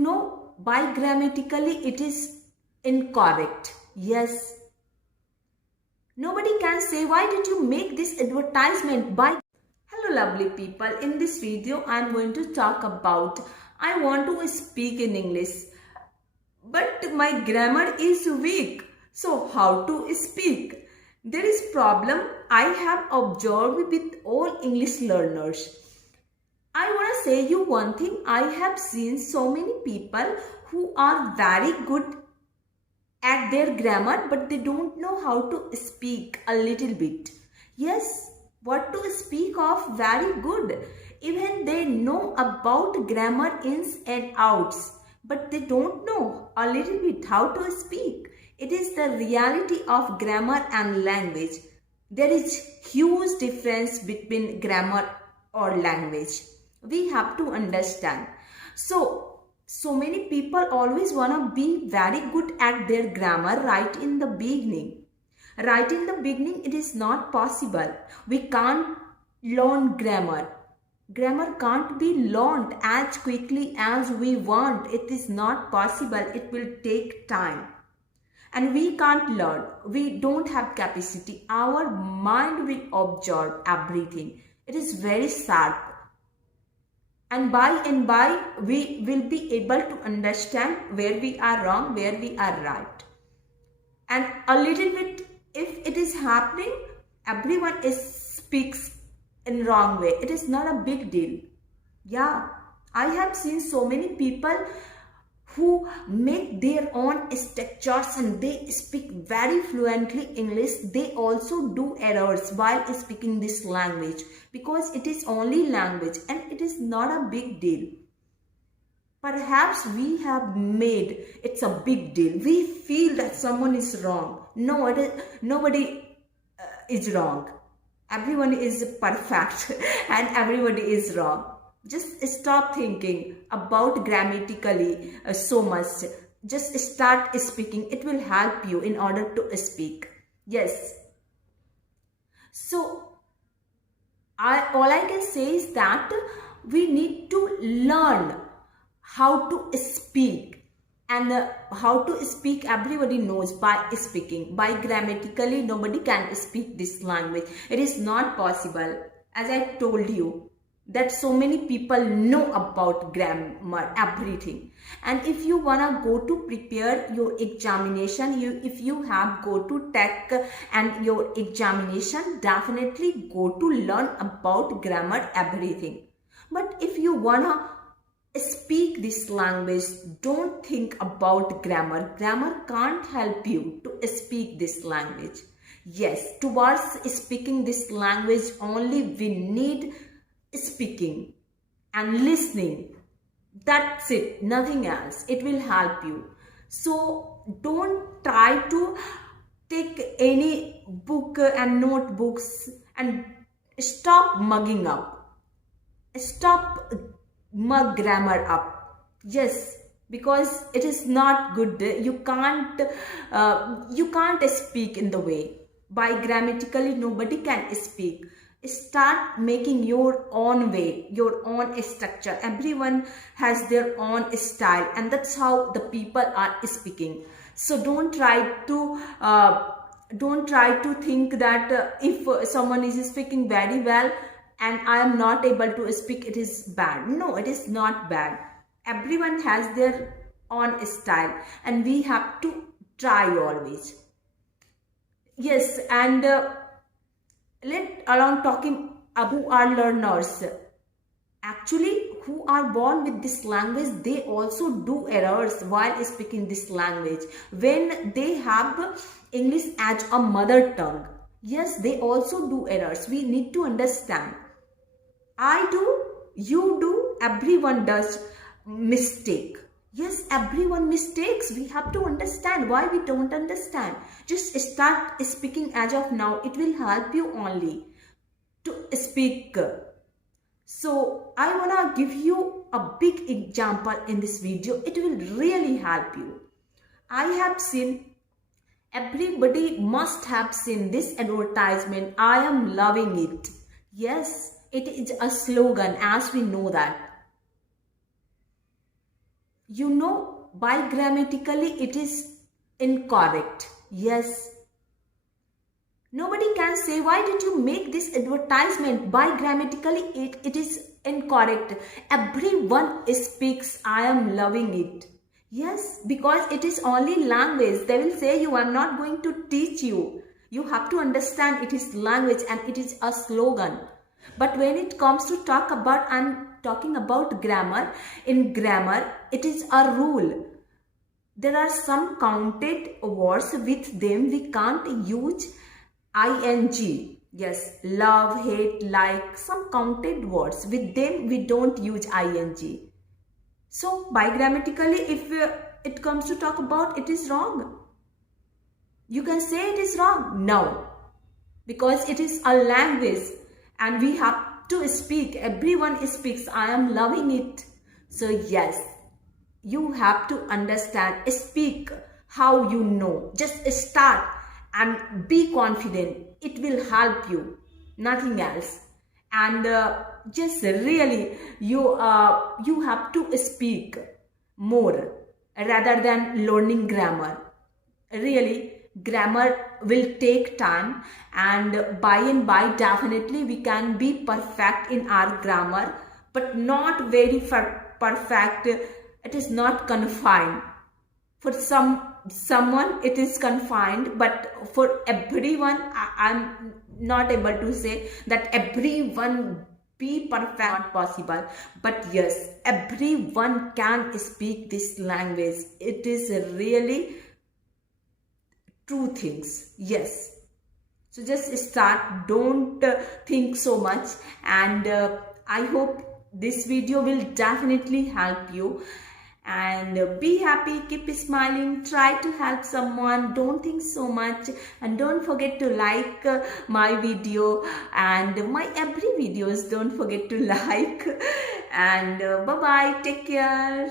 No, by grammatically it is incorrect. Yes. Nobody can say, why did you make this advertisement by... Hello lovely people, in this video I am going to talk about, I want to speak in English, but my grammar is weak. So how to speak? There is problem I have observed with all English learners. I want to say you one thing, I have seen so many people who are very good at their grammar, but they don't know how to speak a little bit. Yes, what to speak of very good. Even they know about grammar ins and outs, but they don't know a little bit how to speak. It is the reality of grammar and language. There is huge difference between grammar or language. We have to understand. So many people always want to be very good at their grammar right in the beginning. Right in the beginning, it is not possible. We can't learn grammar. Grammar can't be learned as quickly as we want. It is not possible. It will take time. And we can't learn. We don't have capacity. Our mind will absorb everything. It is very sharp. And by we will be able to understand where we are wrong, where we are right. And a little bit, if it is happening, everyone speaks in wrong way. It is not a big deal. Yeah, I have seen so many people who make their own structures and they speak very fluently English. They also do errors while speaking this language because it is only language and it is not a big deal. Perhaps we have made it's a big deal. We feel that someone is wrong. No, nobody is wrong. Everyone is perfect and everybody is wrong. Just stop thinking about grammatically so much. Just start speaking. It will help you in order to speak. Yes. So, all I can say is that we need to learn how to speak. And how to speak, everybody knows by speaking. By grammatically, nobody can speak this language. It is not possible. As I told you, that so many people know about grammar, everything. And if you wanna go to prepare your examination, if you have go to tech and your examination, definitely go to learn about grammar, everything. But if you wanna speak this language, don't think about grammar. Grammar can't help you to speak this language. Yes, towards speaking this language only we need speaking and listening. That's it, nothing else. It will help you. So don't try to take any book and notebooks and stop mugging up. Stop mug grammar up. Yes, because it is not good. You can't speak in the way. By grammatically nobody can speak. Start making your own way, your own structure. Everyone has their own style and that's how the people are speaking. So don't try to think that if someone is speaking very well and I am not able to speak, it is bad. No, it is not bad. Everyone has their own style and we have to try always. Yes, and let along talking about who are learners. Actually, who are born with this language, they also do errors while speaking this language. When they have English as a mother tongue, yes, they also do errors. We need to understand. I do, you do, everyone does mistake. Yes, everyone mistakes. We have to understand why we don't understand. Just start speaking as of now. It will help you only to speak. So I want to give you a big example in this video. It will really help you. I have seen, everybody must have seen this advertisement. I am loving it. Yes, it is a slogan, as we know that. You know, by grammatically it is incorrect. Yes. Nobody can say, why did you make this advertisement? By grammatically it is incorrect. Everyone speaks, I am loving it. Yes, because it is only language. They will say you are not going to teach you. You have to understand it is language and it is a slogan. But when it comes to talk about, I'm talking about grammar. In grammar, it is a rule. There are some counted words, with them we can't use ing. Yes, love, hate, like, some counted words, with them we don't use ing. So by grammatically, if it comes to talk about, it is wrong. You can say it is wrong? No, because it is a language and we have to speak. Everyone speaks, I am loving it. So yes, you have to understand, speak how you know. Just start and be confident. It will help you, nothing else. And just really, you have to speak more rather than learning grammar. Really, grammar will take time, and by and by definitely we can be perfect in our grammar, but not very perfect. It is not confined. For someone it is confined, but for everyone, I'm not able to say that everyone be perfect, not possible. But yes, everyone can speak this language. It is really true things. Yes, so just start, don't think so much, and I hope this video will definitely help you. And be happy, keep smiling, try to help someone, don't think so much, and don't forget to like my video and my every videos, don't forget to like. And bye bye, take care.